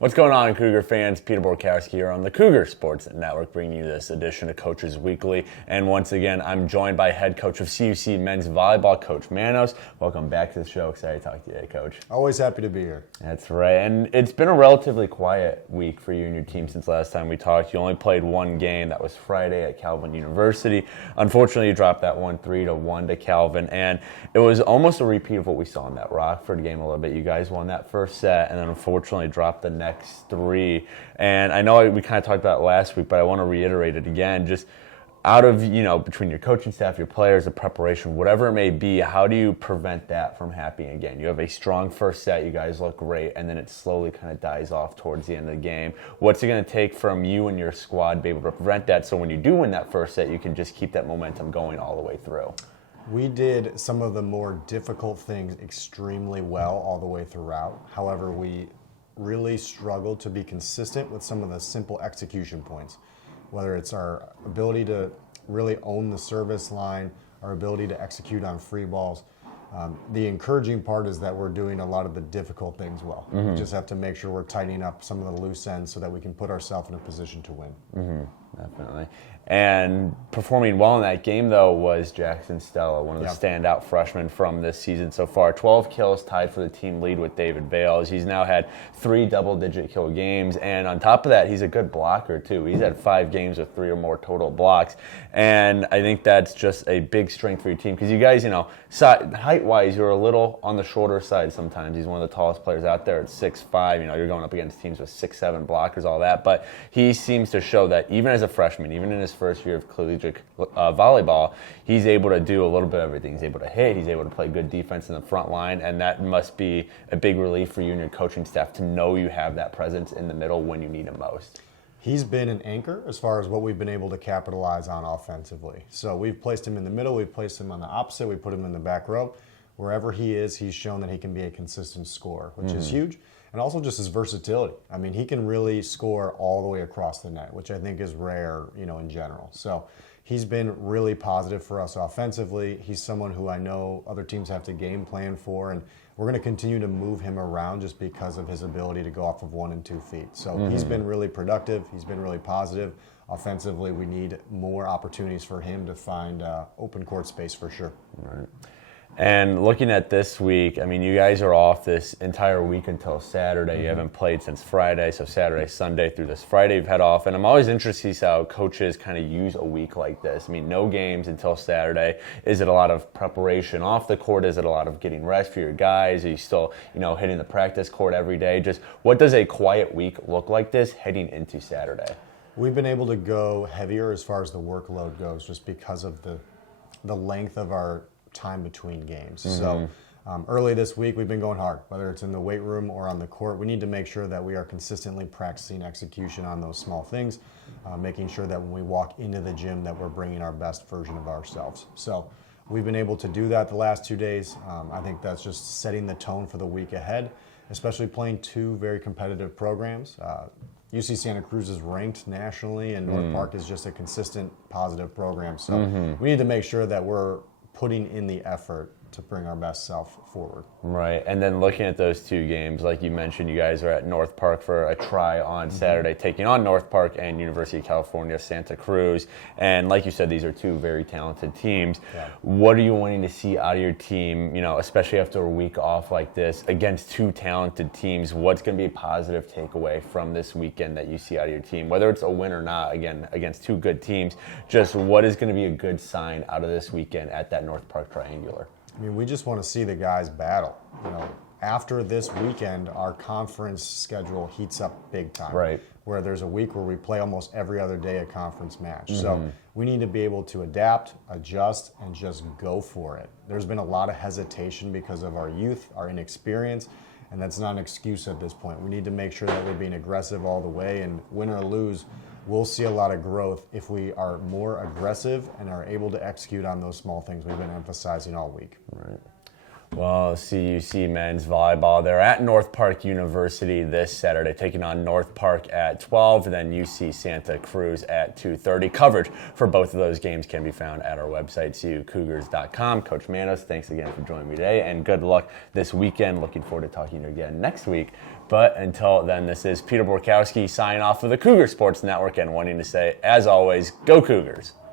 What's going on, Cougar fans? Peter Borkowski here on the Cougar Sports Network, bringing you this edition of Coaches Weekly. And once again, I'm joined by head coach of CUC men's volleyball, Coach Manos. Welcome back to the show. Excited to talk to you today, Coach. Always happy to be here. That's right. And it's been a relatively quiet week for you and your team since last time we talked. You only played one game. That was Friday at Calvin University. Unfortunately, you dropped that one 3-1 to Calvin. And it was almost a repeat of what we saw in that Rockford game a little bit. You guys won that first set and then unfortunately dropped the next three. And I know we kind of talked about it last week, but I want to reiterate it again. Just out of, between your coaching staff, your players, the preparation, whatever it may be, how do you prevent that from happening again? You have a strong first set, you guys look great, and then it slowly kind of dies off towards the end of the game. What's it going to take from you and your squad to be able to prevent that so when you do win that first set, you can just keep that momentum going all the way through? We did some of the more difficult things extremely well all the way throughout. However, we really struggled to be consistent with some of the simple execution points, whether it's our ability to really own the service line, our ability to execute on free balls. The encouraging part is that we're doing a lot of the difficult things well. We just have to make sure we're tightening up some of the loose ends so that we can put ourselves in a position to win. Definitely. And performing well in that game, though, was Jackson Stella, one of the standout freshmen from this season so far. 12 kills, tied for the team lead with David Bales. He's now had 3 double-digit kill games, and on top of that, he's a good blocker, too. He's had 5 games with 3 or more total blocks, and I think that's just a big strength for your team because you guys, height-wise, you're a little on the shorter side sometimes. He's one of the tallest players out there at 6'5". You're going up against teams with 6'7" blockers, all that, but he seems to show that even as a freshman, even in his first year of collegiate volleyball, he's able to do a little bit of everything. He's able to hit, he's able to play good defense in the front line, and that must be a big relief for you and your coaching staff to know you have that presence in the middle when you need him most. He's been an anchor as far as what we've been able to capitalize on offensively. So we've placed him in the middle, we've placed him on the opposite, we put him in the back row. Wherever he is, he's shown that he can be a consistent scorer, which is huge. And also just his versatility. I mean, he can really score all the way across the net, which I think is rare, in general. So he's been really positive for us offensively. He's someone who I know other teams have to game plan for, and we're going to continue to move him around just because of his ability to go off of 1 and 2 feet. So he's been really productive. He's been really positive. Offensively, we need more opportunities for him to find open court space for sure. All right. And looking at this week, you guys are off this entire week until Saturday. You haven't played since Friday, so Saturday, Sunday through this Friday you've had off. And I'm always interested to see how coaches kind of use a week like this. No games until Saturday. Is it a lot of preparation off the court? Is it a lot of getting rest for your guys? Are you still, hitting the practice court every day? Just what does a quiet week look like this heading into Saturday? We've been able to go heavier as far as the workload goes just because of the length of our time between games. So early this week we've been going hard, whether it's in the weight room or on the court. We need to make sure that we are consistently practicing execution on those small things, making sure that when we walk into the gym that we're bringing our best version of ourselves. So we've been able to do that the last 2 days. I think that's just setting the tone for the week ahead, especially playing 2 very competitive programs. UC Santa Cruz is ranked nationally, and North Park is just a consistent positive program. So we need to make sure that we're putting in the effort to bring our best self forward. Right, and then looking at those 2 games, like you mentioned, you guys are at North Park for a try on Saturday, taking on North Park and University of California, Santa Cruz. And like you said, these are 2 very talented teams. Yeah. What are you wanting to see out of your team, especially after a week off like this, against 2 talented teams? What's going to be a positive takeaway from this weekend that you see out of your team? Whether it's a win or not, again, against 2 good teams, just what is going to be a good sign out of this weekend at that North Park Triangular? We just want to see the guys battle. After this weekend, our conference schedule heats up big time. Right. Where there's a week where we play almost every other day a conference match. So we need to be able to adapt, adjust, and just go for it. There's been a lot of hesitation because of our youth, our inexperience, and that's not an excuse at this point. We need to make sure that we're being aggressive all the way, and win or lose, we'll see a lot of growth if we are more aggressive and are able to execute on those small things we've been emphasizing all week. Right. Well, CUC men's volleyball, they're at North Park University this Saturday, taking on North Park at 12, and then UC Santa Cruz at 2:30. Coverage for both of those games can be found at our website, cucougars.com. Coach Manos, thanks again for joining me today, and good luck this weekend. Looking forward to talking to you again next week. But until then, this is Peter Borkowski signing off for the Cougar Sports Network and wanting to say, as always, go Cougars.